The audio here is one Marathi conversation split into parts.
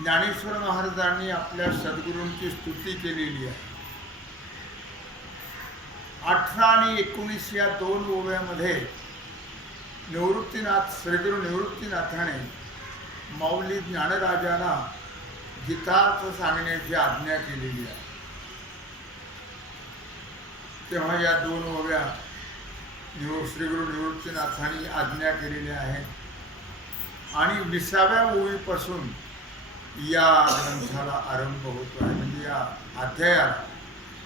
ज्ञानेश्वर महाराजांनी आपल्या सद्गुरूंची स्तुती केलेली आहे. 18 आणि 19 या 2 ओव्यामध्ये निवृत्तीनाथ श्रीगुरु निवृत्तीनाथाने माऊली ज्ञानराजांना गीतार्थ सांगण्याची आज्ञा केलेली आहे. तेव्हा या 2 ओव्या श्रीगुरु निवृत्तीनाथांनी आज्ञा केलेल्या आहेत आणि 20व्या ओवीपासून या ग्रंथाला आरंभ होतो आहे. म्हणजे या अध्यायाला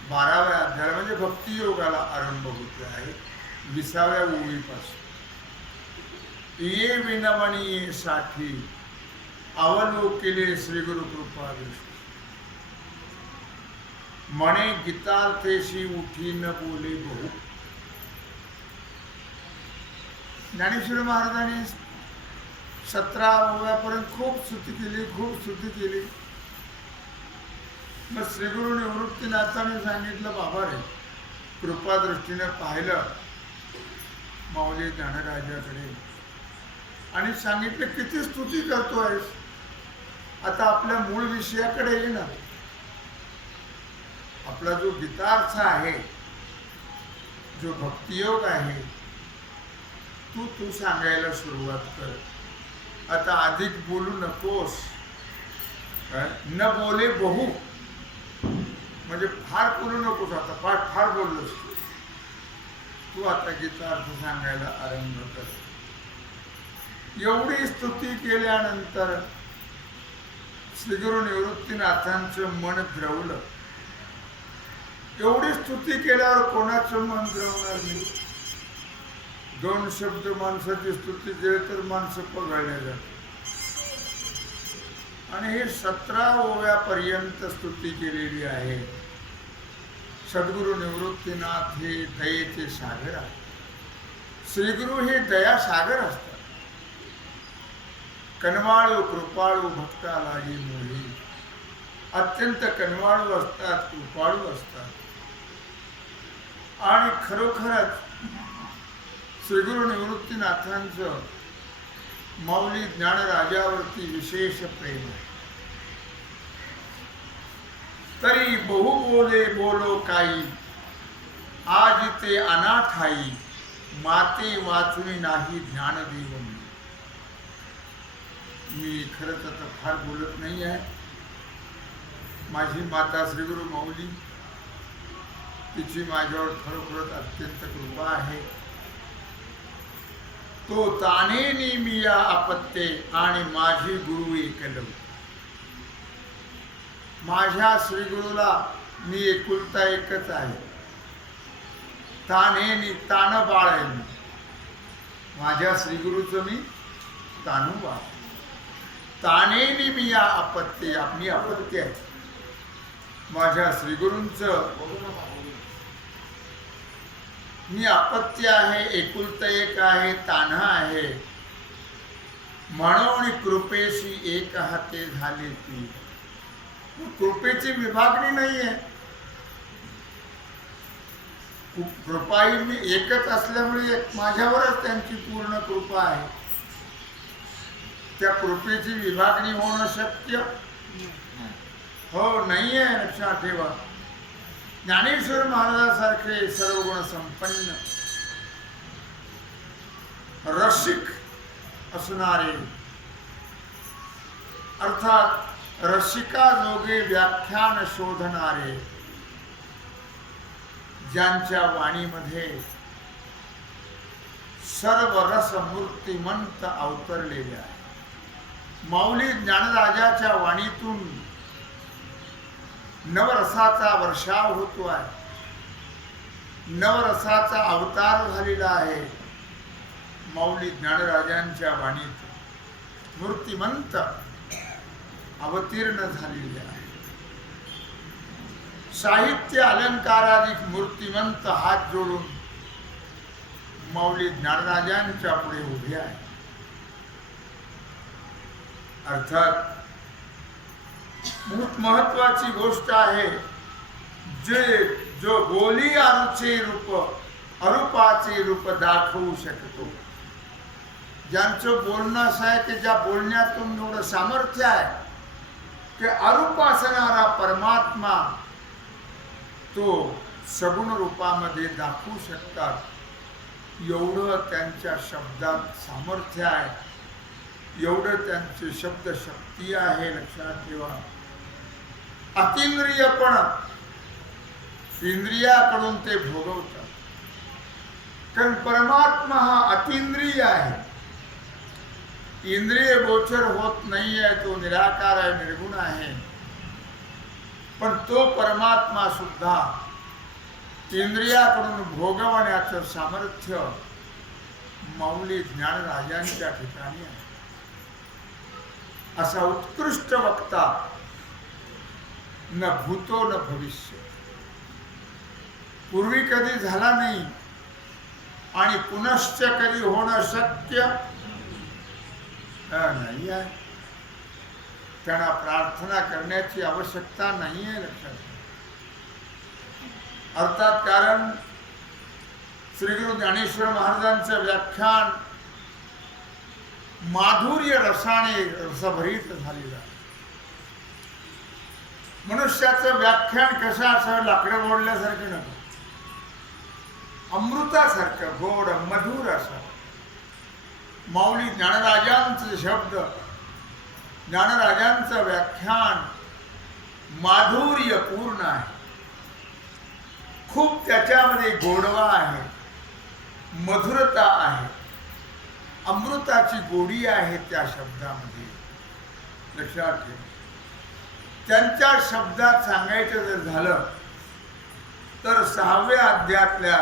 12व्या अध्यायाला म्हणजे भक्तियोगाला आरंभ होतो आहे 20व्या ओवीपासून. ये विनवणी ये साठी अवलोकिले श्रीगुरु कृपा दृष्टी म्हणे गीतार्थेशी उठी न बोले बहु. ज्ञानेश्वर महाराजांनी 17 ओव्यापर्यंत खूप स्तुती केली. मग श्रीगुरु निवृत्तीनाथाने सांगितलं, बाबा रे, कृपादृष्टीने पाहिलं माऊली ज्ञानराजाकडे आणि सांगितलं, किती स्तुती करतोयस, आता आपल्या मूळ विषयाकडे ये ना. आपला जो गीतार्थ आहे, जो भक्तियोग आहे, तू सांगायला सुरुवात कर. आता अधिक बोलू नकोस. न बोले बहु म्हणजे फार बोलू नकोस. आता फार बोललोस तू आता गीतार्थ सांगायला आरंभ कर. एवढी स्तुती केल्यानंतर श्रीगुरु निवृत्तीनाथांचं मन द्रवलं. एवढी स्तुती केल्यावर कोणाचं मन द्रवणार नाही. 2 शब्द माणसाची स्तुती केली तर माणसं पगळल्या जातात. आणि हे 17 ओव्यापर्यंत स्तुती केलेली आहे. सद्गुरु निवृत्तीनाथ हे दयेचे सागर आहे. श्रीगुरु हे दया सागर असतात. कनवाळू कृपाळू भक्ताला जी मोही. अत्यंत कनवाळू असतात, कृपाळू असतात. आणि खरोखरच श्रीगुरु निवृत्तीनाथांचं माऊली ज्ञानराजावरती विशेष प्रेम आहे. तरी बहु बोले बोलो काही आज ते अनाठाई माते वाचवी नाही ज्ञान देऊन. मी खरंच आता फार बोलत नाही आहे. माझी माता श्रीगुरु माऊली, तिची माझ्यावर खरोखरच अत्यंत कृपा आहे. तो ताने निमिया आपत्ते आणि माझी गुरु एकलव. माझ्या श्रीगुरूला मी एकुलता एकच आहे. ताने तान बाळ आहे मी. माझ्या श्रीगुरूचं मी तानू बाळ. ताने निमिया आपत्ते, मी अपत्य आहे. माझ्या श्रीगुरूंचं मी अपत्य आहे, एकुलता एक आहे, तान्हा आहे. म्हणून कृपेशी एक हाते झाले ती. कृपेची विभागणी नाही आहे. कृपा ही मी एकच असल्यामुळे माझ्यावरच त्यांची पूर्ण कृपा आहे. त्या कृपेची विभागणी होणं शक्य हो नाही आहे. लक्षात ठेवा. ज्ञानेश्वर महाराजांसारखे सर्वगुण संपन्न रसिक असणारे, अर्थात रसिका जोगे व्याख्यान शोधणारे, ज्यांच्या वाणीमध्ये सर्व रस मूर्तिमंत अवतरलेले आहे. माऊली ज्ञानराजाच्या वाणीतून नवरसाचा वर्षाव होतो आहे. नवरसाचा अवतार झालेला आहे. माऊली ज्ञानराजांच्या वाणीत मूर्तिमंत अवतीर्ण झालेले आहे. साहित्य अलंकाराधिक मूर्तिमंत हात जोडून माऊली ज्ञानराजांच्या पुढे उभे आहे. अर्थात महत्वाची गोष्ट आहे, जो बोली आरूचे रूप अरूपाचे रूप दाखवू शकतो. ज्यांचं बोलणं असं आहे की ज्या बोलण्यातून एवढं सामर्थ्य आहे की अरूप असणारा परमात्मा तो सगुण रूपामध्ये दाखवू शकतात, एवढं त्यांच्या शब्दात सामर्थ्य आहे, एवढं त्यांचे शब्द शक्ती आहे. लक्षात ठेवा. अतिंद्रियपण इंद्रियाकडून ते भोगवतात, कारण परमात्मा हा अतिंद्रिय आहे, इंद्रिय गोचर होत नाही आहे, तो निराकार आहे, निर्गुण आहे. पण तो परमात्मा सुद्धा इंद्रियाकडून भोगवण्याचं सामर्थ्य माऊली ज्ञानराजांच्या ठिकाणी आहे. असा उत्कृष्ट वक्ता न भूतो न भविष्य, पूर्वी कधी झाला नाही आणि पुनश्च कधी होणं शक्य नाही आहे. त्यांना प्रार्थना करण्याची आवश्यकता नाही आहे. लक्षात. अर्थात कारण श्री गुरु ज्ञानेश्वर महाराजांचं व्याख्यान माधुर्य रसाने रसभरीत झालेलं आहे. मनुष्याचं व्याख्यान कसं असं लाकडं मोडल्यासारखं नको, अमृतासारखं गोड मधुर असं. माऊली ज्ञानराजांचे शब्द, ज्ञानराजांचं व्याख्यान माधुर्यपूर्ण आहे. खूप त्याच्यामध्ये गोडवा आहे, मधुरता आहे, अमृताची गोडी आहे त्या शब्दामध्ये. लक्षात ठेवा. त्यांच्या शब्दात सांगायचं जर झालं तर 6व्या अध्यायातल्या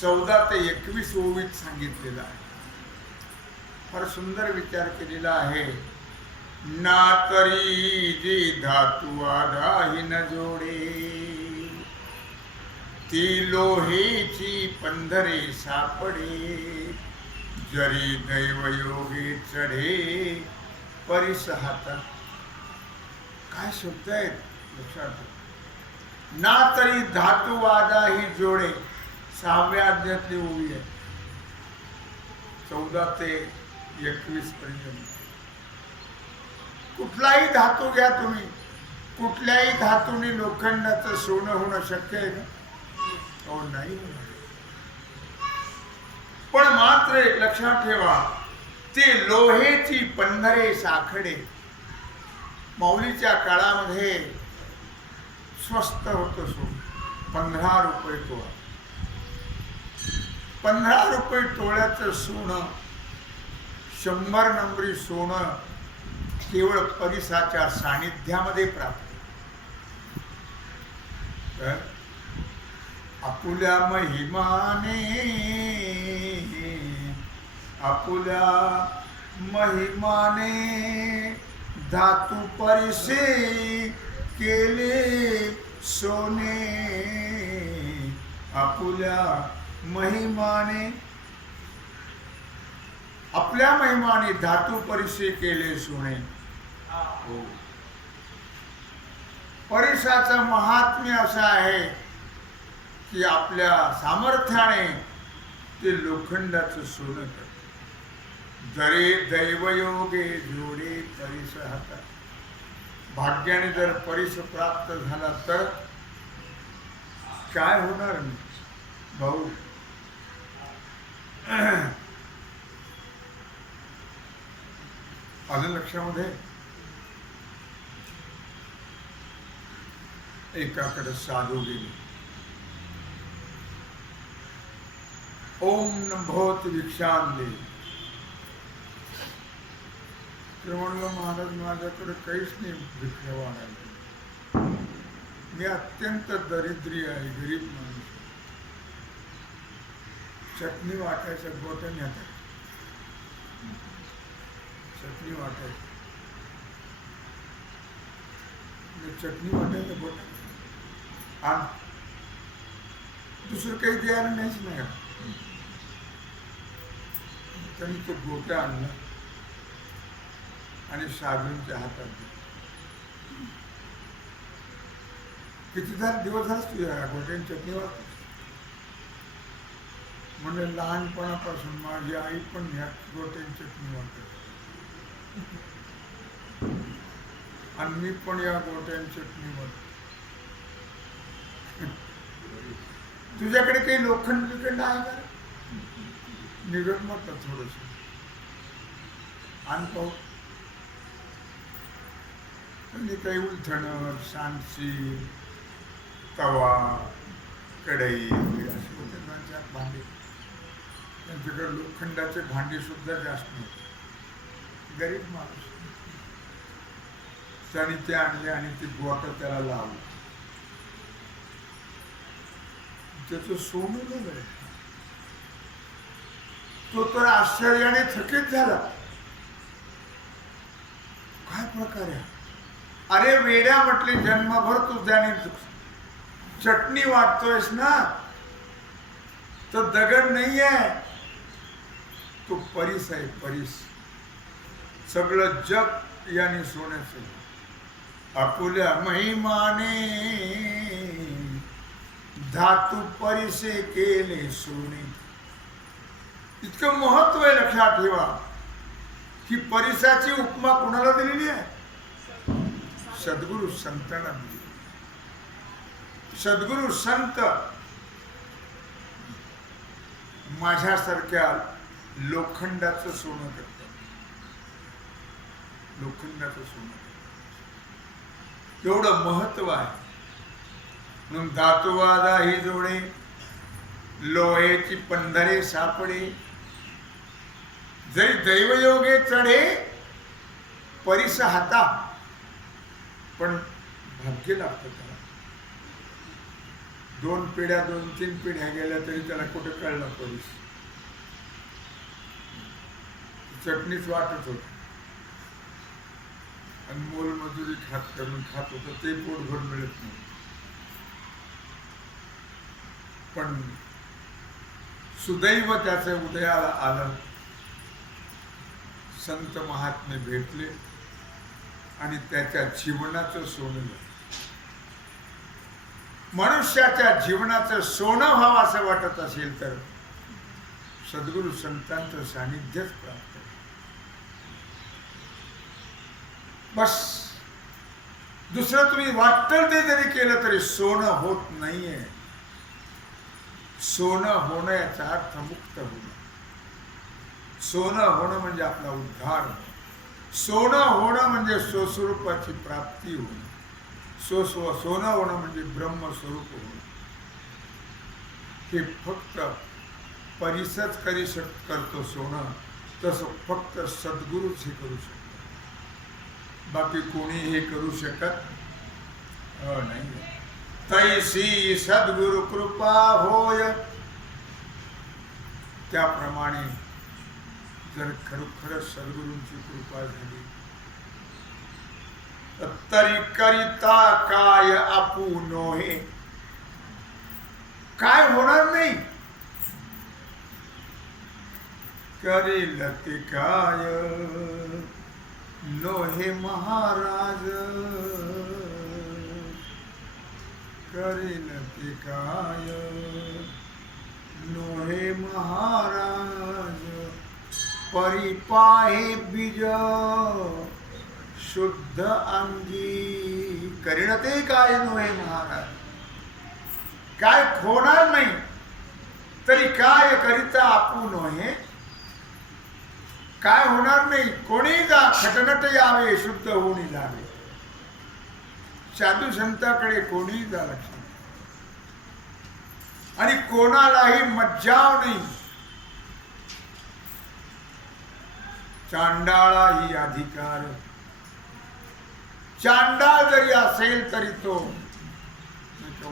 14 ते 21 ओवीत सांगितलेलं आहे. फार सुंदर विचार केलेला आहे. ना तरी जे धातू आधाही न जोडे, ती लोहेची पंधरे सापडे, जरी दैवयोगे चढे परिसहाता. काय शब्द आहेत लक्षात. ना तरी धातुवादाही जोडे 6व्या अध्यायातली ओवी आहे, 14 ते 21 पर्यंत. कुठलाही धातू घ्या तुम्ही, कुठल्याही धातूने लोखंडाचं सोनं होणं शक्य आहे का? हो, नाही होणार. पण मात्र एक लक्षात ठेवा, ते लोहेची पंधरे साखडे. माऊलीच्या काळामध्ये स्वस्त होतं सोनं, 15 रुपये तोळा. 15 रुपये तोळ्याचं सोनं, 100 नंबरी सोनं केवळ परिसाच्या सानिध्यामध्ये प्राप्त. आपुल्या महिमाने, आपुल्या महिमाने धातू परिसे केले सोने. आपुल्या महिमाने, आपल्या महिमाने धातू परिसे केले सोने. हो. परिसाचं महात्म्य असं आहे की आपल्या सामर्थ्याने ते लोखंडाचं सोनं करते. जरे दैवयोगे जोडे परिस हातात. भाग्याने जर परिस प्राप्त झाला तर काय होणार नाही भाऊ. आलं लक्षामध्ये. एकाकडे साधू गेले. ओम नभोत भिक्षां दे. ते म्हणलं महाराज माझ्याकडे काहीच नाही भिक्षा वाढायला, मी अत्यंत दरिद्री आहे, गरीब माणूस. चटणी वाटायच्या बोटाने आता, चटणी वाटायची, चटणी वाटायच्या बोटाने आण, दुसरं काही द्यायला नाहीच नाही. त्यांनी तो गोटा आणला आणि साधूंच्या हातात दिला. किती दिवस झाला तुझ्या गोट्याने चटणी वाटते? म्हणजे लहानपणापासून माझी आई पण ह्या गोट्याने चटणी वाटते. आणि मी पण या गोट्यान चटणीवर. तुझ्याकडे काही लोखंड बिखंड आहे का? निघत म्हटलं थोडस आण पाहू. म्हणजे काही उलथणं, सांडशी, तवा, कढई वगैरे असे होते त्यांच्या भांडे. त्यांच्याकडे लोखंडाचे भांडे सुद्धा जास्त नव्हते. गरीब माणूस. त्याने ते आणले आणि ते गोट त्याला लावलं. त्याचं सोनं झालं. तो तर आश्चर्याने थकीत झाला. काय प्रकार आहे? अरे वेड्या म्हटले, जन्मभर तू त्याने चटणी वाटतोयस ना, तर दगड नाही आहे, तो परीस आहे. परीस. सगळं जग याने सोन्याचं. अपुल्या महिमाने धातू परिसे केले सोने. इतकं महत्व आहे. लक्षात ठेवा की परिसाची उपमा कोणाला दिलेली आहे? सद्गुरु संतांना दिली. सद्गुरु संत माझ्यासारख्या लोखंडाचं सोनं करतात. लोखंडाचं सोनं एवढं महत्व आहे. म्हणून धातुवादा ही जोडे, लोहेची पंधरे सापडे, जरी दैवयोगे चढे परिस हाता. पण भाग्य लागतं त्याला. 2 पिढ्या 2-3 पिढ्या गेल्या तरी त्याला कुठे कळलं परिस. चटणीच वाटत होत आणि मोलमजुरी करून खात होतं, ते पोटभर मिळत नाही. पण सुदैव त्याचं उदयाला आलं. संत महात्मे भेटले आणि त्याच्या जीवनाचं सोनं झालं. मनुष्याच्या जीवनाचं सोनं व्हावं असं वाटत असेल तर सद्गुरु संतांचं सानिध्यच प्राप्त. बस. दुसरं तुम्ही वाटतं ते जरी केलं तरी सोनं होत नाहीये. सोनं होणं याचा अर्थ मुक्त होणं. सोनं होणं म्हणजे आपला उद्धार. सोनं होणं म्हणजे स्वस्वरूपाची प्राप्ती होणं. सोनं होणं म्हणजे ब्रह्मस्वरूप होणं. हे फक्त परिसच करतो सोनं. तसं फक्त सद्गुरूच हे करू शकतो. बाकी कोणी हे करू शकत नाही. तैसी सद्गुरु कृपा होय. त्याप्रमाणे जर खरोखरच सद्गुरूंची कृपा झाली तरी करिता काय आपुनोहे. काय होणार नाही. करेल ते काय नोहे महाराज. करेल ते काय नोहे महाराज. परिपाहे बीज शुद्ध अंगी. करेल ते काय नोहे महाराज. काय होणार नाही तरी काय करिता आपुन नोहे. काय होणार नाही. कोणी जा खटनट यावे शुद्ध होऊन जावे. साधू संतांकडे कोणी जा लक्षात. आणि कोणालाही मज्जाव नाही. चांडाळाही अधिकार. चांडाळ जरी असेल तरी तो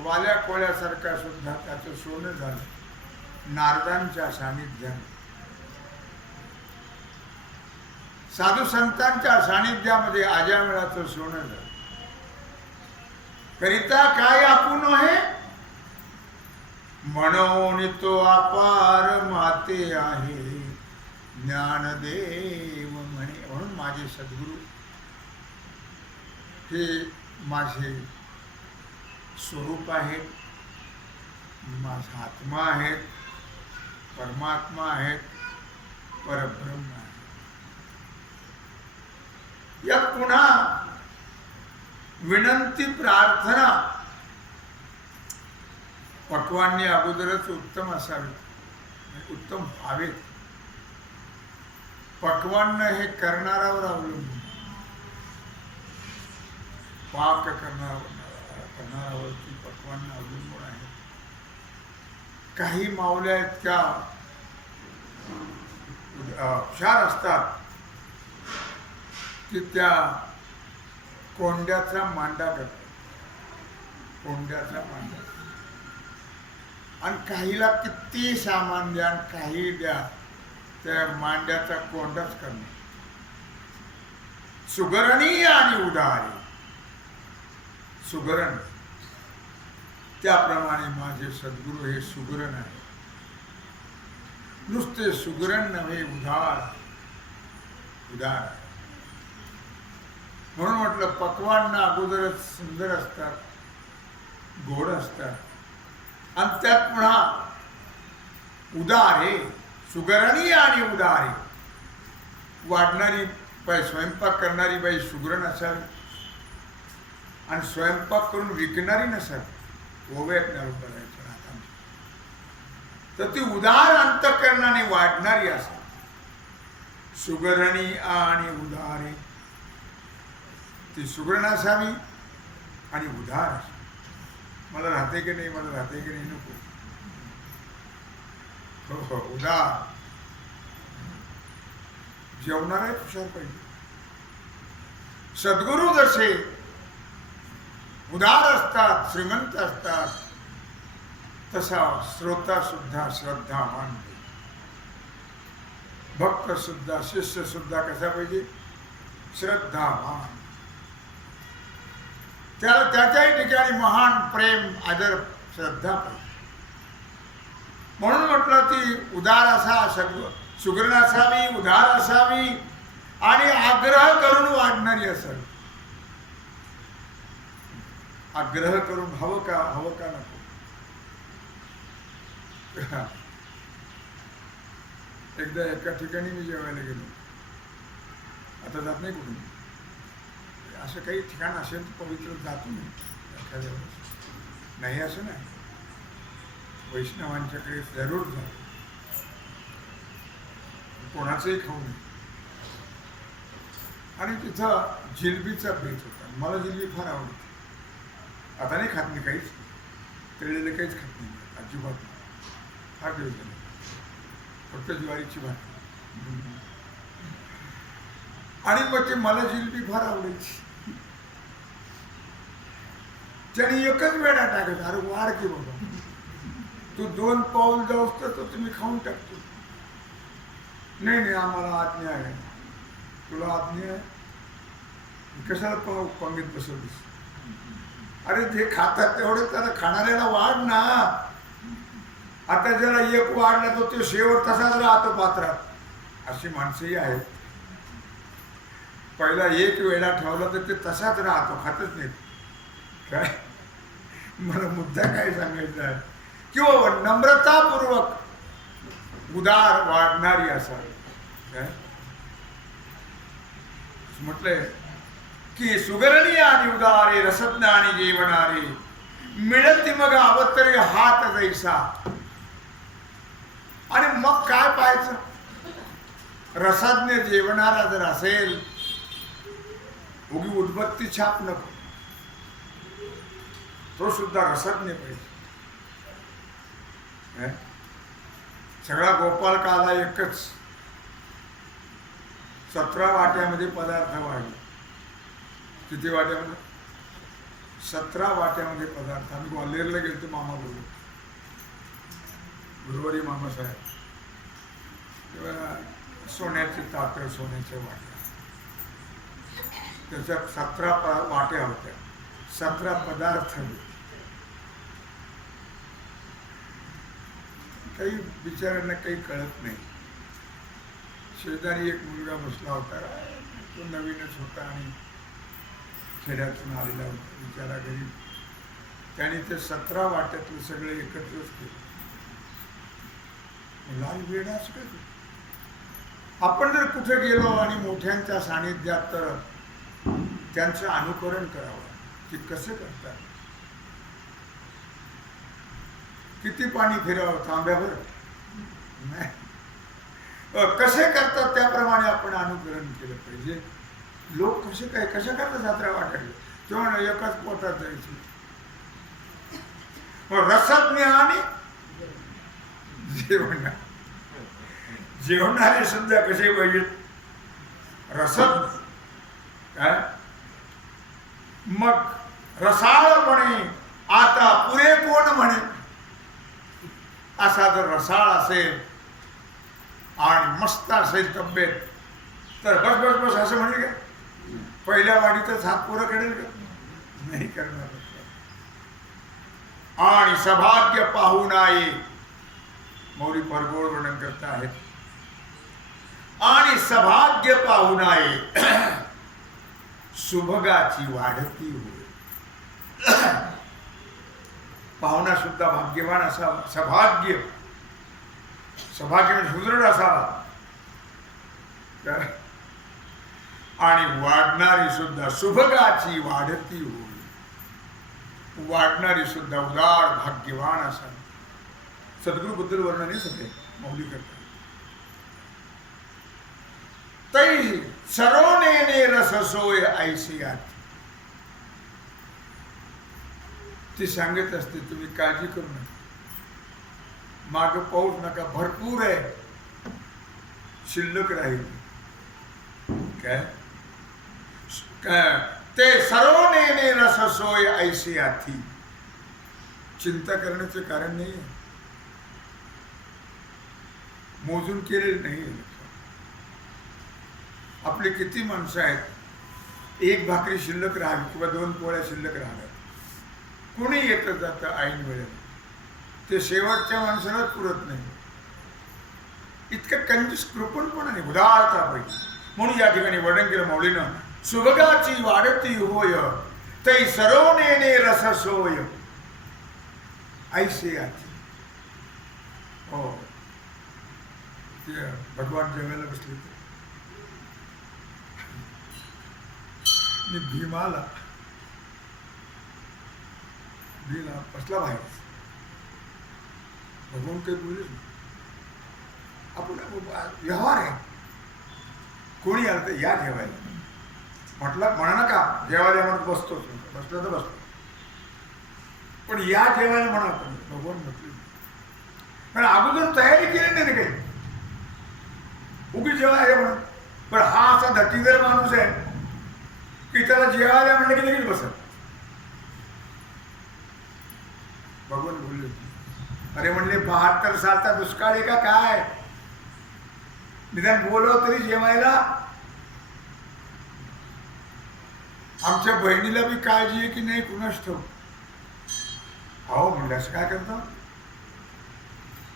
वाल्या कोळ्यासारखा सुद्धा त्याचं सोनं झालं नारदांच्या सानिध्यात. साधू संतांच्या सानिध्यामध्ये आज्या वेळाचं सोनं झालं. करिता काय आपुन आहे म्हणून तो अपार माते आहे. ज्ञानदेव म्हणे. म्हणून माझे सद्गुरू हे माझे स्वरूप आहेत. माझा आत्मा आहेत. परमात्मा आहेत. परब्रह्म आहे. यात पुन्हा विनंती प्रार्थना पक्वांनी अगोदरच उत्तम असावे, उत्तम व्हावे. पक्वान्न हे करणाऱ्यावर अवलंबून, पाक करणाऱ्यावरती पक्वान्न अवलंबून आहे. काही माऊल्या इतक्या हुशार असतात की त्या कोंड्याचा मांडा करतात, कोंड्याचा मांडा. आणि काहीला किती सामान द्या आणि काही द्या, त्या मांड्याचा कोंडाच करणार. सुगरणी आणि उदारी, सुगरण. त्याप्रमाणे माझे सद्गुरू हे सुगरण आहे. नुसते सुगरण नव्हे, उदार, उदार. म्हणून म्हटलं पक्वांना अगोदरच सुंदर असतात, गोड असतात. आणि त्यात पुन्हा उदारे, सुगरणी आणि उदारे. वाढणारी बाई, स्वयंपाक करणारी बाई सुगरण असावी आणि स्वयंपाक करून विकणारी नसावी. ओव्यात न करायचं हाताने, तर ती उदार अंतःकरणाने वाढणारी असावी. सुगरणी आणि उदारे, ती सुगरण असावी आणि उदार असावी. मला राहते की नाही, मला राहते की नाही नको. हो हो, उदार. जेवणारे हुशार पाहिजे. सद्गुरू जसे उदार असतात, श्रीमंत असतात, तसा श्रोता सुद्धा श्रद्धावान, भक्त सुद्धा, शिष्य सुद्धा कसा पाहिजे, श्रद्धावान. त्याला त्याच्याही ठिकाणी महान प्रेम, आदर, श्रद्धा पाहिजे. म्हणून म्हटलं ती उदार असा, सुगरण असावी, उदार असावी आणि आग्रह करून वाढणारी असावी. आग्रह करून हवं का, हवं का नको. एकदा एका ठिकाणी मी जेवायला गेलो, आता जात नाही कुठून, असं काही ठिकाण असेल तर पवित्र जातो नाही एखाद्या वेळेस, नाही असं नाही, वैष्णवांच्याकडे जरूर जातो, कोणाचंही खाऊ नये. आणि तिथं जिलबीचा बेत होता. मला जिलबी फार आवडते. आता नाही खात मी काहीच, तळलेलं काहीच खात नाही, अजिबात नाही. फार दिवस झाले, फक्त ज्वारीची भाकरी. आणि मग ते मला जिलबी फार आवडायची. त्याने एकच वेळा टाकत, अरे वाढ की बाबा, तू 2 पाऊल जाऊस तर तुम्ही खाऊन टाकतो. नाही नाही, आम्हाला आज्ञा आहे. तुला आज्ञा आहे, कशाला पंगीत बसवलीस. अरे जे खातात तेवढे त्याला खाणाऱ्याला वाढ ना. आता ज्याला एक वाढला तो ते शेवट तसाच राहतो पात्रात. अशी माणसंही आहेत. पहिला एक वेळा ठेवला तर ते तसाच राहतो, खातच नाही. काय मला मुद्दा काय सांगायचा आहे, किंवा नम्रतापूर्वक उदार वाढणारी असावी. काय म्हटलंय की सुगरणी आणि उदारे, रसज्ञ आणि जेवणारे, मिळती मग अवतरे हात जैसा. आणि मग काय पाहायचं, रसज्ञ जेवणारा जर असेल, उगी उदबत्ती छाप नको, तो सुद्धा रसज्ञ पाहिजे. सगळा गोपाल काला एकच, 17 वाट्यामध्ये पदार्थ वाढले. किती वाट्यामध्ये? 17 वाट्यामध्ये पदार्थ. आम्ही ग्वाल्हेरला गेलो मामा बोलू, गुरुवारी मामासाहेब, तेव्हा सोन्याची ताटं, सोन्याच्या वाट्या, त्याच्यात 17 वाट्या होत्या, 17 पदार्थ. काही बिचाऱ्यांना काही कळत नाही. शेजारी एक मुलगा बसला होता, तो नवीनच होता आणि खेड्यातून आलेला होता, बिचारा गरीब. त्याने ते 17 वाट्यातले सगळे एकत्रच केले. लाल वेडाच काय. आपण जर कुठे गेलो आणि मोठ्यांच्या सानिध्यात, तर त्यांचं अनुकरण करावं. ते कसं करतात? किती पाणी फिरावं तांब्यावर? नाही. कसे करतात त्याप्रमाणे आपण अनुकरण केलं पाहिजे. लोक कसे काय कशा करता जत्रा वाटायला तेव्हा एकाच पोटात जायचं. रसज्ञ आणि जेवणारे सुद्धा कसे पाहिजेत? रसद काय? मग रसाळपणे आता पुरे कोण म्हणे? असा जर रसाळ असेल आणि मस्त असेल तब्येत तर बस बस बस असं म्हणेल का? पहिल्या वाढीतच हात पुरं करेल का? नाही करणार. आणि सभाग्य पाहुणाये मौली परगोळ वर्णन करता आहेत. आणि सभाग्य पाहुणाये सुभगाची वाढती होय. पाहुणा सुद्धा भाग्यवान असावा. सभाग्य म्हणजे सुदृढ असावा. आणि वाढणारी सुद्धा सुभगाची वाढती होय. वाढणारी सुद्धा उदार भाग्यवान असावी. सद्गुरूबद्दल वर्णन आहे सगळे मौली करतात. तै सरोनेने रससोय ऐसी आती. ती सांगत असते तुम्ही काळजी करू नका, माग पाऊस नका, भरपूर आहे, शिल्लक राहील. काय ते सरोनेने रससोय ऐसी आती. चिंता करण्याचे कारण नाही, मोजून केलेलं नाही. आपले किती माणसं आहेत, एक भाकरी शिल्लक राहावी किंवा 2 पोळ्या शिल्लक राहाव्या, कोणी येतं जातं ऐन वेळेला. ते शेवटच्या माणसाला पुरत नाही. इतकं कंजूस कृपणपणाने उदारता पाहिजे. म्हणून या ठिकाणी वर्णन केलं मौलीनं. सुभगाची वाढती होय तै सरोनेने रससोय ऐसे आती. हो, भगवान जेवायला बसले होते. भीमाला बसला बाहेर. भगवान काही बोलले आपण व्यवहार आहे. कोणी आलं तर या जेवायला म्हटलं, म्हणा नका जेवायला म्हणत बसतो, बसलं तर बसतो, पण या जेवायला म्हणा. पण भगवान म्हटले पण अगोदर तयारी केली नाही ना काही, उभी जेवायला म्हणून. पण हा असा धटीगर माणूस आहे की त्याला जेवायला म्हणलं की लगेच बसत. भगवान बोलले, अरे म्हणले 72 सालचा दुष्काळ आहे का काय, निदान बोलव तरी जेवायला. आमच्या बहिणीला बी काळजी आहे की नाही कुणास ठाऊक. अहो म्हणलं असं काय करतो,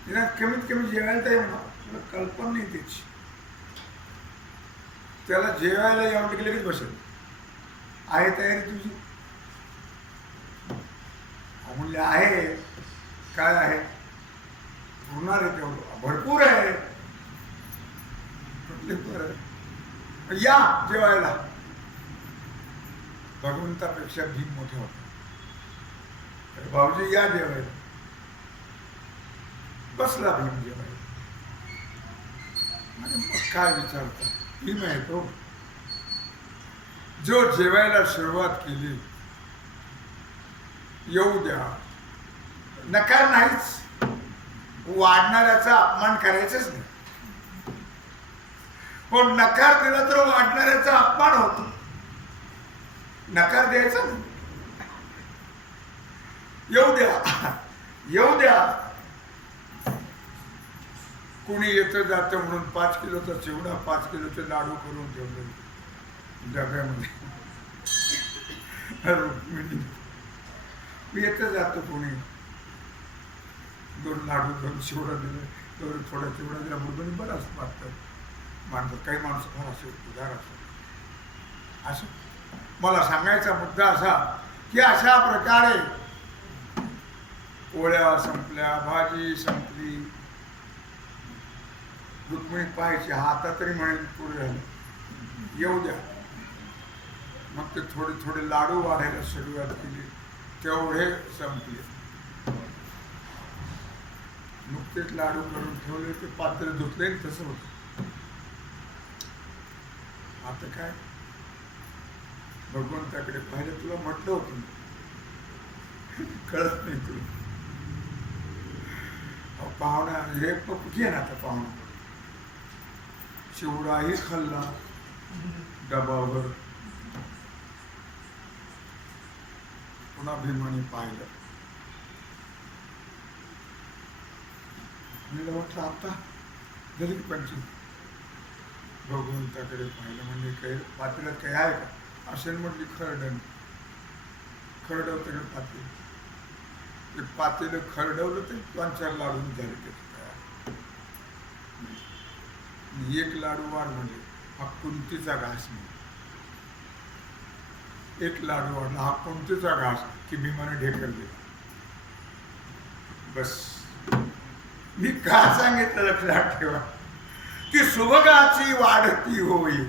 निदान कमीत कमी जेवायला तरी म्हणा. तुला कल्पना नाही त्याची. त्याला जेवायला या म्हटलं की लगेच बसेल. आहे तयारी तुझी? म्हणले आहे. काय आहे? होणार आहे तेवढं, भरपूर आहे. बरं या जेवायला. भगवंतापेक्षा भीम मोठा होता. भाऊजी या जेवायला. बसला भीम जेवायला. आणि मग काय विचारता, भीम आहे तो जो जेवायला सुरुवात केली. येऊ द्या, नकार नाहीच. वाढणाऱ्याचा अपमान करायचाच नाही. पण नकार दिला तर वाढणाऱ्याचा अपमान होतो. नकार द्यायचा नाही. येऊ द्या, येऊ द्या. कोणी येतं जातं म्हणून 5 किलोचा चिवडा, 5 किलोचे लाडू करून ठेवले डब्यामध्ये. रुक्मिणी येतं जातं, कोणी 2 लाडू 2 चिवडा दिले, थोडा चिवडा दिला म्हणून बराच मागतात माणसं. काही माणसं फार असे उदार असतात. असं मला सांगायचा मुद्दा असा की अशा प्रकारे पोळ्या संपल्या, भाजी संपली, रुक्मिणी पाहायची, हा आता तरी म्हणेल पुढे झालं, येऊ द्या. मग ते थोडे थोडे लाडू वाढायला सुरुवात केली, तेवढे संपले. नुकतेच लाडू करून ठेवले, ते पात्र धुतले तसं होतं. आता काय भगवंताकडे पाहिलं, तुला म्हटलं होतं कळत नाही तुला. पाहुणा हे घे ना, आता पाहुणा चिवडाही खाल्ला डबावर. पुन्हा भीमाने पाहिलं, मी म्हटलं आता झाली की पंचमी. भगवंताकडे पाहिलं, म्हणजे काही पातेल्यात काही आहे का असेल. म्हटली खरडण. खरडवतं का पातेलं? ते पातेलं खरडवलं ते 2-4 लाडू झाले त्याचे तयार. एक लाडू वाढ म्हणजे हा कुंतीचा घास नाही. एक लाडू वाढला, हा कुंतीचा घास की भीमाने ढेकलले. बस मी का सांगितलं लक्षात ठेवा, की सुभगाची वाढती होई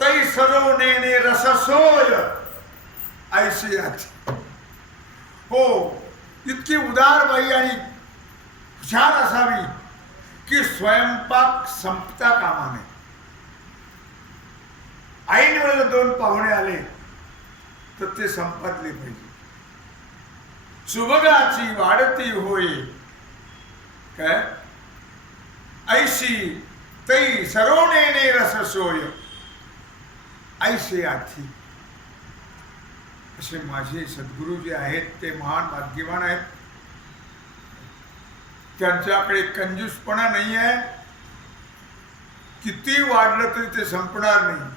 तै सरवणे रससोय ऐशी आची. हो, इतकी उदार बाई आणि हुशार असावी की स्वयंपाक संपता कामा नये. ऐन वेळेला 2 पाहुणे आले तर ते संपतले पाहिजे. सुभगाची वाढती होय काय ऐशी तै सरवणे रससोय ऐसे आथी. असे माझे सद्गुरू जे आहेत ते महान भाग्यवान आहेत. त्यांच्याकडे कंजूसपणा नाही आहे. किती वाढलं तरी ते संपणार नाही.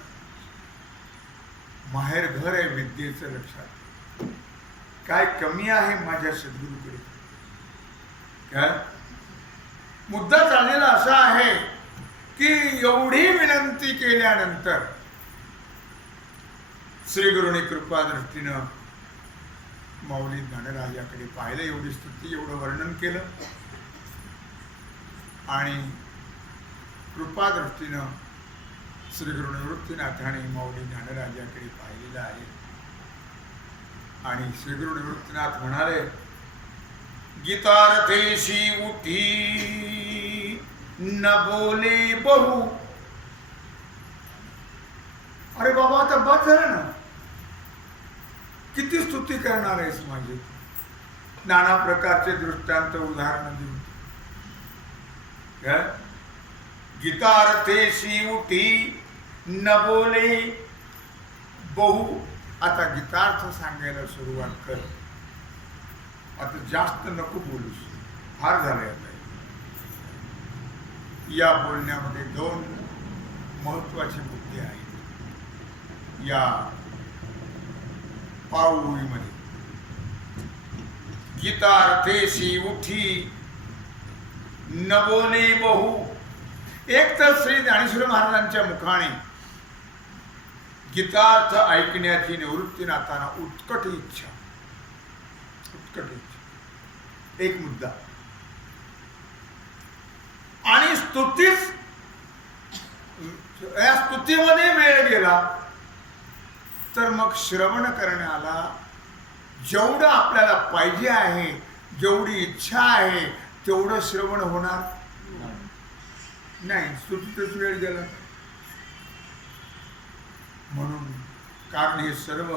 माहेर घर आहे विद्येचं. लक्षात काय कमी आहे माझ्या सद्गुरूकडे? काय मुद्दा चाललेला असा आहे की एवढी विनंती केल्यानंतर श्री गुरुनी कृपा दृष्टीनं माऊली गणराजाकडे पाहिलं. एवढी स्तुती, एवढं वर्णन केलं आणि कृपा दृष्टीनं श्री गुरु निवृत्तीनाथाने माऊली ज्ञानराजाकडे पाहिलेलं आहे. आणि श्री गुरु निवृत्तीनाथ म्हणाले, गीतार्थेशी उठी न बोले बहु. अरे बाबा, आता बस झालं ना, किती स्तुती करणार आहेस माझी? नाना प्रकारचे दृष्टांत उदाहरण देऊन गीतार्थेशी उठी न बोले बहु. आता गीतार्थ सांगायला सुरुवात कर. आता जास्त नको बोलूस, फार झालंय आता. या बोलण्यामध्ये 2 महत्वाचे मुद्दे आहेत. या पाऊळीमध्ये गीतार्थेशी उठी न बोले बहु. एक तर श्री ज्ञानेश्वर महाराजांच्या मुखाने गीतार्थ ऐकण्याची निवृत्तीनाथांना उत्कट इच्छा. एक मुद्दा. आणि स्तुतीच, या स्तुतीमध्ये वेळ गेला तर मग श्रवण करण्याला जेवढं आपल्याला पाहिजे आहे, जेवढी इच्छा आहे तेवढं श्रवण होणार नाही. स्तुतीतच वेळ गेला. म्हणून कारण हे सर्व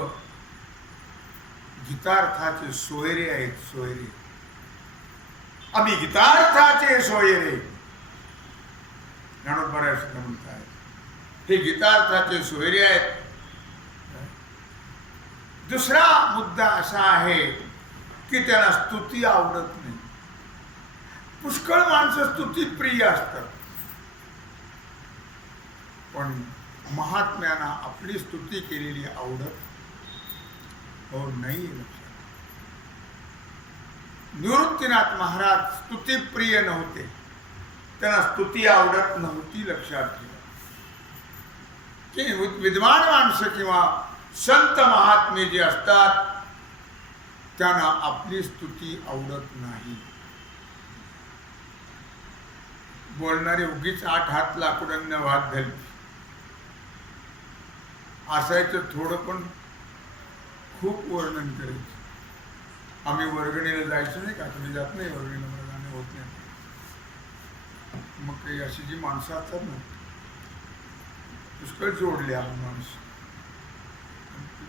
गीतार्थाचे सोयरे आहेत. सोयरे, आम्ही गीतार्थाचे सोयरे. ज्ञानोबा सुद्धा म्हणतात, हे गीतार्थाचे सोयरे आहेत. दुसरा मुद्दा असा आहे की त्यांना स्तुती आवडत नाही. पुष्कळ माणसं स्तुती प्रिय असतात, पण महात्म्यांना आपली स्तुती केलेली आवडत हो नाही. निवृत्तीनाथ महाराज स्तुतीप्रिय नव्हते, त्यांना स्तुती आवडत नव्हती. लक्षात ठेवा की विद्वान माणसं किंवा संत महात्मे जे असतात त्यांना आपली स्तुती आवडत नाही. बोलणारे उगीच 8 हात लाकूडांना वाद घालते. असायचं थोडं पण खूप वर्णन करायचं. आम्ही वर्गणीला जायचो नाही का, तुम्ही जात नाही वर्गणीला, मला जाणं होत नाही. मग काही अशी जी माणसं असतात ना, पुष्कळ जोडले आपण माणूस,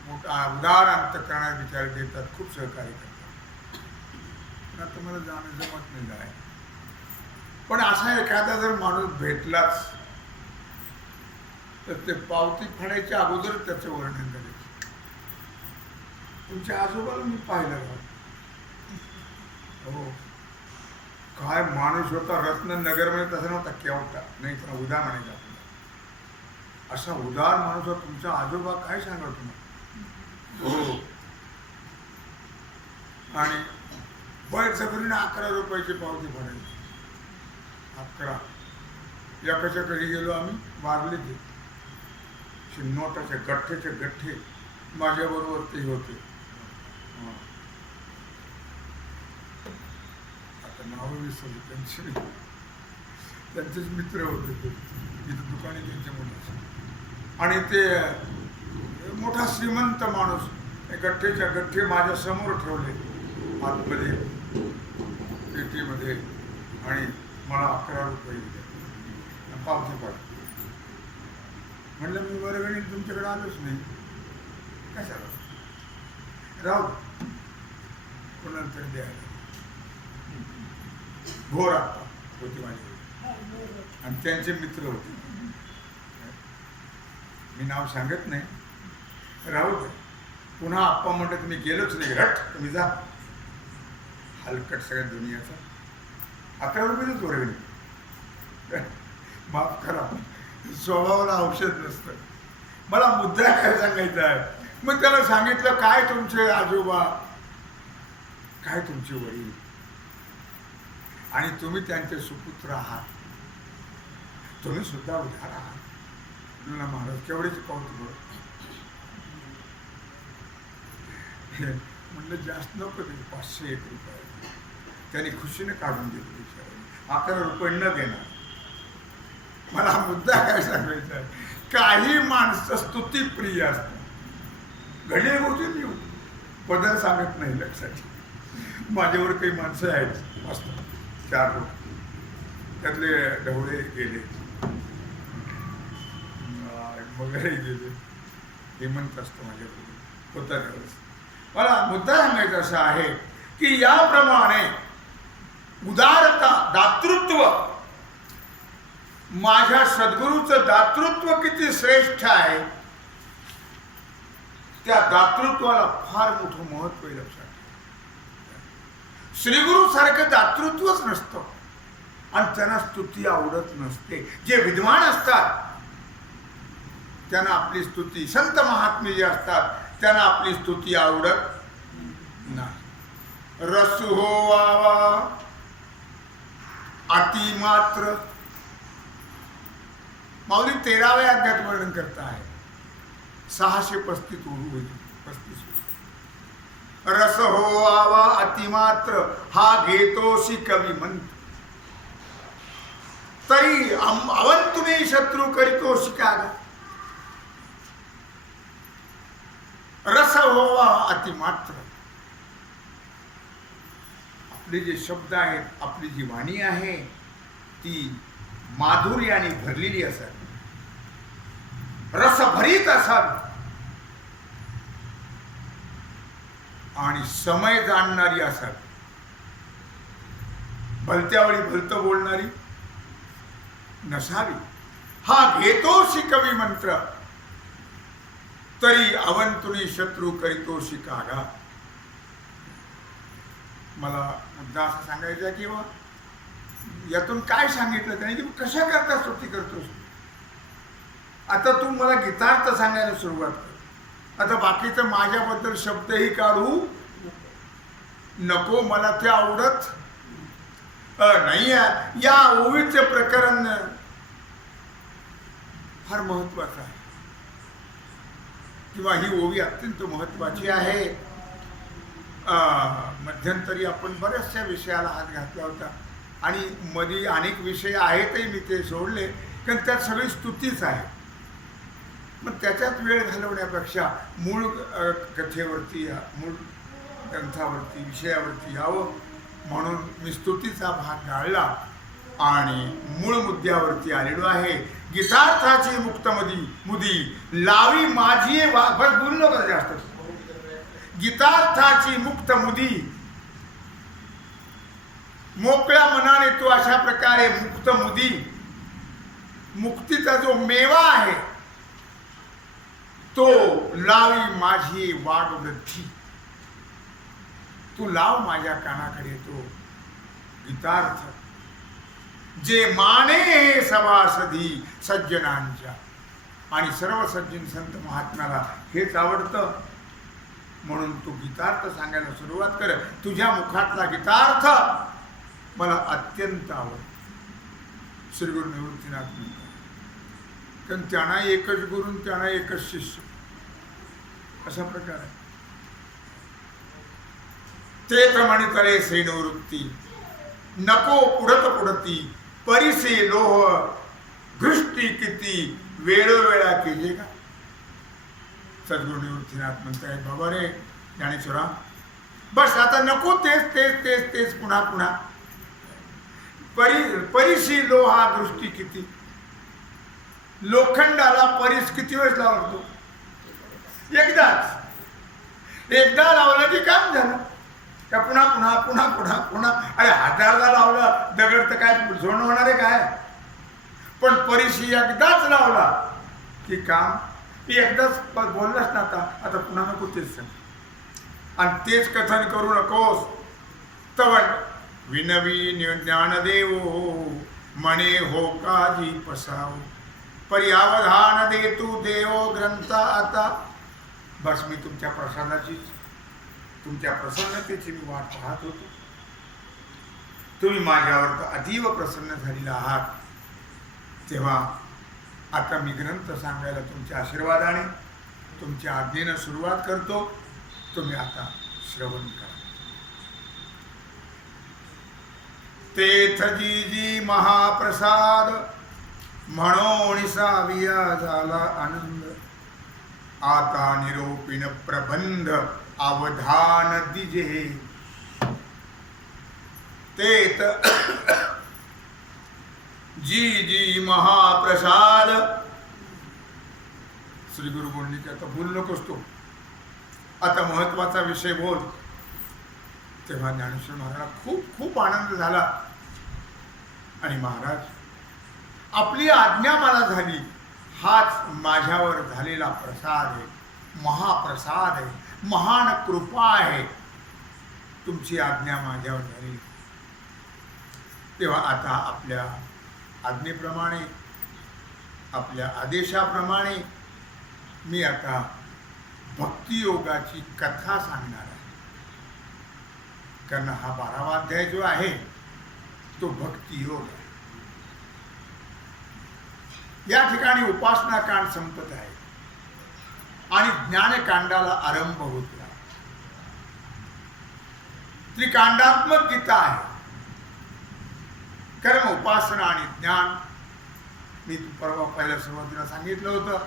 मोठा उदार अंतःकरणात विचार देतात, खूप सहकार्य करतात. पण आता मला जाणं जमत नाही जाय. पण असा एखादा जर माणूस भेटलाच तर ते पावती फाडायच्या अगोदर त्याचं वर्णन करायचं. तुमच्या आजोबाला मी पाहिलं हो, काय माणूस होता. रत्ननगरमध्ये तसा नव्हता, केवटा नाही पण उदार म्हणायचा आपला. असा उदार माणूस होता तुमचा आजोबा, काय सांगा तुम्हाला. हो, आणि बळजबरीने 11 रुपयाची पावती फाडायची. 11. एकाच्या घरी गेलो आम्ही, वारले ते नोटाचे गठ्ठेचे गठ्ठे माझ्याबरोबर ते होते. आता नाव विसरले त्यांचे, त्यांचेच मित्र होते ते, तिथे दुकाने त्यांच्या मुलाचे. आणि ते मोठा श्रीमंत माणूस गठ्ठेच्या गठ्ठे माझ्या समोर ठेवले आतमध्ये पेटीमध्ये, आणि मला 11 रुपये दिले, पावती पाडली. म्हणलं मी वर्गणीत तुमच्याकडे आलोच नाही, कशाला राहू कोणाला तरी द्यायला. घोर आप्पा होते माझ्याकडे आणि त्यांचे मित्र होते, मी नाव सांगत नाही, राहू दे. पुन्हा आप्पा म्हणतात मी गेलोच नाही, रट तुम्ही जा. हलकट सगळ्या दुनियाचा 11 रुपयेच वर्गणी, माफ करा, स्वभावाला औषध नसतं. मला मुद्दा काय सांगायचा आहे. मग त्याला सांगितलं काय तुमचे आजोबा, काय तुमचे वडील, आणि तुम्ही त्यांचे सुपुत्र आहात, तुम्ही सुद्धा उधार आहात. महाराज केवढेच कौतुक. म्हणलं जास्त नको ते, 501 रुपये त्यांनी खुशीने काढून दिले विचाराने, 11 रुपये न देणार. मला मुद्दा काय सांगायचा आहे, काही माणसं स्तुतीप्रिय असतात. घडले गोष्टी मी पदर सांगत नाही, लक्षात. माझ्यावर काही माणसं आहेत मस्त 4 लोक, त्यातले ढवळे गेले, वगैरे गेले, हेमंत असतं माझ्याकडे होता त्यावेळेस. मला मुद्दा सांगायचा असा आहे की याप्रमाणे उदारता, दातृत्व, माझ्या सद्गुरूचं दातृत्व किती श्रेष्ठ आहे, त्या दातृत्वाला फार मोठं महत्व आहे. लक्षात, श्रीगुरु सारखं दातृत्वच नसतं आणि त्यांना स्तुती आवडत नसते. जे विद्वान असतात त्यांना आपली स्तुती, संत महात्मे जे असतात त्यांना आपली स्तुती आवडत नाही. रस होवावा अति मात्र, माऊली 13व्या अध्यायात वर्णन करता आहे. 635 होईल, 35. रस होवावा अतिमात्र हा घेतोशी कवी म्हणत, तरी अवंतुने शत्रू करीतोशी का. रस होवा अतिमात्र, आपले जे शब्द आहेत, आपली जी वाणी आहे ती माधुर्याने भरलेली असावी, रसभरीत असावी आणि समय जाणणारी असावी. भलत्यावेळी भलतं बोलणारी नसावी. हा घेतोशी कवी मंत्र, तरी अवंतुनी शत्रू करीतोशी कागा. मला मुद्दा असं सांगायचा की यातून काय सांगितलं त्याने की कशा करता स्तुती करतोस. आता तू मला गीतार्थ सांगायला सुरुवात कर. आता बाकीचं माझ्याबद्दल शब्दही काढू नको, मला ते आवडत नाही. या ओवीचे प्रकरण फार महत्वाचं आहे, किंवा ही ओवी अत्यंत महत्वाची आहे. मध्यंतरी आपण बऱ्याचशा विषयाला हात घातला होता आणि मध्ये अनेक विषय आहेतही, मी ते सोडले, कारण त्यात सगळी स्तुतीच आहे. मग त्याच्यात वेळ घालवण्यापेक्षा मूळ कथेवरती मूळ ग्रंथावरती विषयावरती यावं म्हणून मी स्तुतीचा भाग गाळला आणि मूळ मुद्द्यावरती आलेलो आहे. गीतार्थाची मुदी लावी माझी बस बोललो का जास्त. गीतार्थाची मुक्त मुदी, मोकळ्या मनाने तो अशा प्रकारे मुक्त मुदी, मुक्तीचा जो मेवा आहे तो लावी माझी वागवृद्धी. तू लाव माझ्या कानाकडे तो गीतार्थ, जे माने सभासदी सज्जनांच्या. आणि सर्व सज्जन संत महात्म्याला हेच आवडतं म्हणून तू गीतार्थ सांगायला सुरुवात कर. तुझ्या मुखातला गीतार्थ मला अत्यंत आवडतो. श्री गुरु निवृत्तीनाथ म्हणतात, कारण त्यांना एकच गुरु, त्यांना एकच शिष्य, असा प्रकार आहे. तेथ म्हणितले से निवृत्ती, नको पुढत पुढती, परिसे लोह घृष्टी किती, वेळोवेळा केले का. सद्गुरु निवृत्तीनाथ म्हणतायत, बाबा रे ज्ञानेश्वरा, बस आता नको तेच तेच तेच तेच पुन्हा पुन्हा. परिशी लोहा दृष्टी किती, लोखंडाला परिस किती वेळेस लावतो. एकदा लावलं की काम झालं का पुन्हा पुन्हा पुन्हा पुन्हा पुन्हा. अरे 1000दा लावलं दगड तर काय जोडणं होणार आहे काय. पण परिशी एकदाच लावला की काम. एकदाच बोललास ना आता पुन्हा नको तेच सांग. आणि तेच कथन करू नकोस. तवण विनवी ज्ञानदेव म्हणे हो काजी पसाव, पर्यावधान दे तू देव ग्रंथ आता. बस मी तुमच्या प्रसादाचीच, तुमच्या प्रसन्नतेची मी वाट पाहत होतो. तुम्ही माझ्यावर तर अतीव प्रसन्न झालेला आहात. तेव्हा आता मी ग्रंथ सांगायला तुमच्या आशीर्वादाने, तुमच्या आज्ञेनं सुरुवात करतो. तुम्ही आता श्रवण करा. तेथ जी जी महाप्रसाद, म्हणून साविया झाला आनंद. आता निरोपिण प्रबंध, अवधान दिजे. तेथ जी जी महाप्रसाद. श्री गुरु बोलली की आता बोल नकोस तो, आता महत्वाचा विषय बोल. तेव्हा ज्ञानेश्वर महाराज खूप खूप आनंद झाला. आणि महाराज, आपली आज्ञा मला झाली, हाच माझ्यावर झालेला प्रसाद आहे, महाप्रसाद आहे, महान कृपा आहे. तुमची आज्ञा माझ्यावर झाली. तेव्हा आता आपल्या आज्ञेप्रमाणे, आपल्या आदेशाप्रमाणे मी आता भक्तियोगाची कथा सांगणार आहे. कारण हा 12वा अध्याय जो आहे तो भक्तियोग आहे. या ठिकाणी उपासना कांड संपत आहे आणि ज्ञानकांडाला आरंभ होतो. त्रिकांडात्मक गीता आहे. कर्म, उपासना आणि ज्ञान. मी परवा पहिल्या सुरुवातीला सांगितलं होतं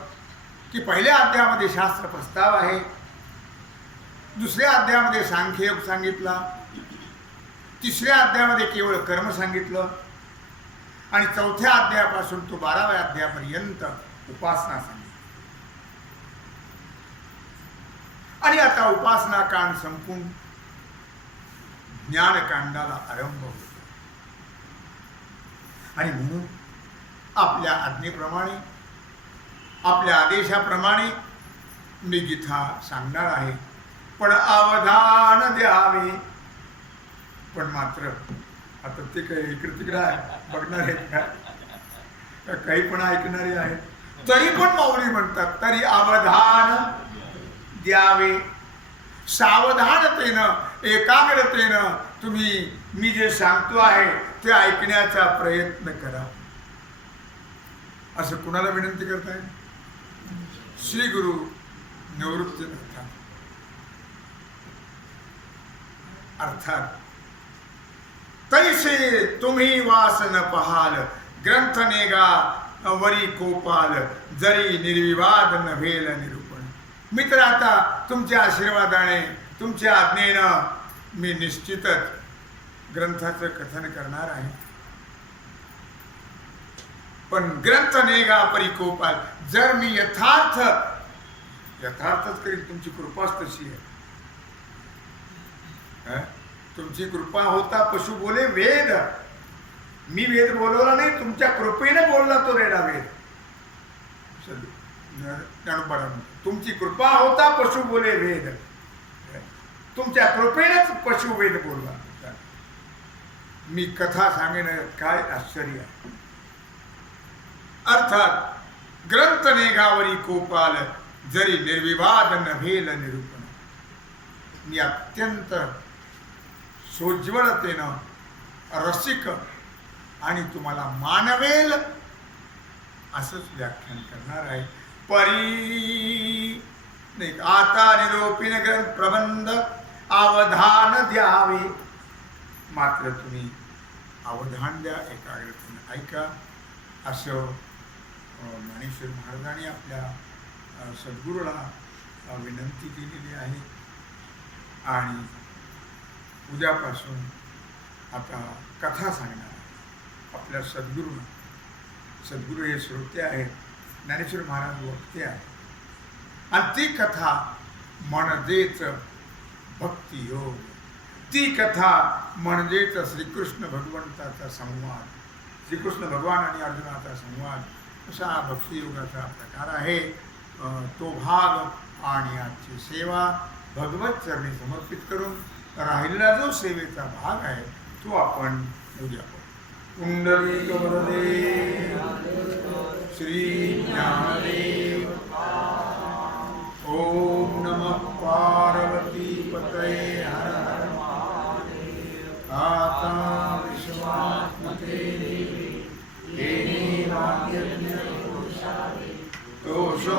की पहिल्या अध्यायामध्ये शास्त्र प्रस्ताव आहे, दुसऱ्या अध्यायामध्ये सांख्ययोग सांगितला, तिसऱ्या अध्यायामध्ये केवळ कर्म सांगितलं आणि चौथ्या अध्यायापासून तो 12व्या अध्यायापर्यंत उपासना सांगितली. आणि आता उपासना कांड संपून ज्ञानकांडाला आरंभ होतो. आणि म्हणून आपल्या आज्ञेप्रमाणे, आपल्या आदेशाप्रमाणे मी गीता सांगणार आहे. पण अवधान द्यावे. पण मात्र आता ते काही इकडे तिकडे आहे बघणार आहेत का, काही पण ऐकणारे आहेत, तरी पण माऊली म्हणतात तरी अवधान द्यावे. सावधानतेनं, एकाग्रतेनं तुम्ही मी जे सांगतो आहे ते ऐकण्याचा प्रयत्न करा. असं कुणाला विनंती करताय? श्री गुरु निवृत्तीनाथ. अर्थात तैसे तुम्ही वासन पहाल, ग्रंथ नेगा वरी कोपाल जरी निर्विवाद नव्हेल निरूपण. मित्र, आता तुमच्या आशीर्वादाने तुमच्या आज्ञेनं मी निश्चितच ग्रंथाचं कथन करणार आहे. पण ग्रंथ नेगा परिकोपाल, जर मी यथार्थच करीन. तुमची कृपाच तशी आहे. तुमची कृपा होता पशु बोले वेद. मी वेद बोलवला नाही, तुमच्या कृपेने बोलला तो रेडा वेद. तुमची कृपा होता पशु बोले वेद. तुमच्या कृपेनेच पशु वेद बोलला. मी कथा सांगेन, काय आश्चर्य आहे. अर्थात ग्रंथ नेगावरी कोपाल जरी निर्विवाद नव्हेल निरूपण. मी अत्यंत सोज्वळतेनं रसिक आणि तुम्हाला मानवेल असंच व्याख्यान करणार आहे. परी नाही आता निरोपीन ग्रंथ प्रबंध अवधान द्यावे. मात्र तुम्ही अवधान द्या, एकाग्रतेने ऐका. असं ज्ञानेश्वर महाराजांनी आपल्या सद्गुरूला विनंती केलेली आहे. आणि उद्यापासून आता कथा सांगणार आपल्या सद्गुरूंना. सद्गुरू हे श्रोते आहेत, ज्ञानेश्वर महाराज वक्ते आहेत. आणि ती कथा म्हणजेच भक्तियोग. ती कथा म्हणजेच श्रीकृष्ण भगवंताचा संवाद, श्रीकृष्ण भगवान आणि अर्जुनाचा संवाद. असा भक्तियोगाचा प्रकार आहे. तो भाग आणि आजची सेवा भगवत चरणी समर्पित करून राहिलेला जो सेवेचा भाग आहे तो आपण उद्या करू. कुंडलिक वरदे श्री ज्ञानदेव. ओम नमः पार्वती पतये हर हर महादेव. आता विश्वात्मते देवी येने वाक्यज्ञ दोषो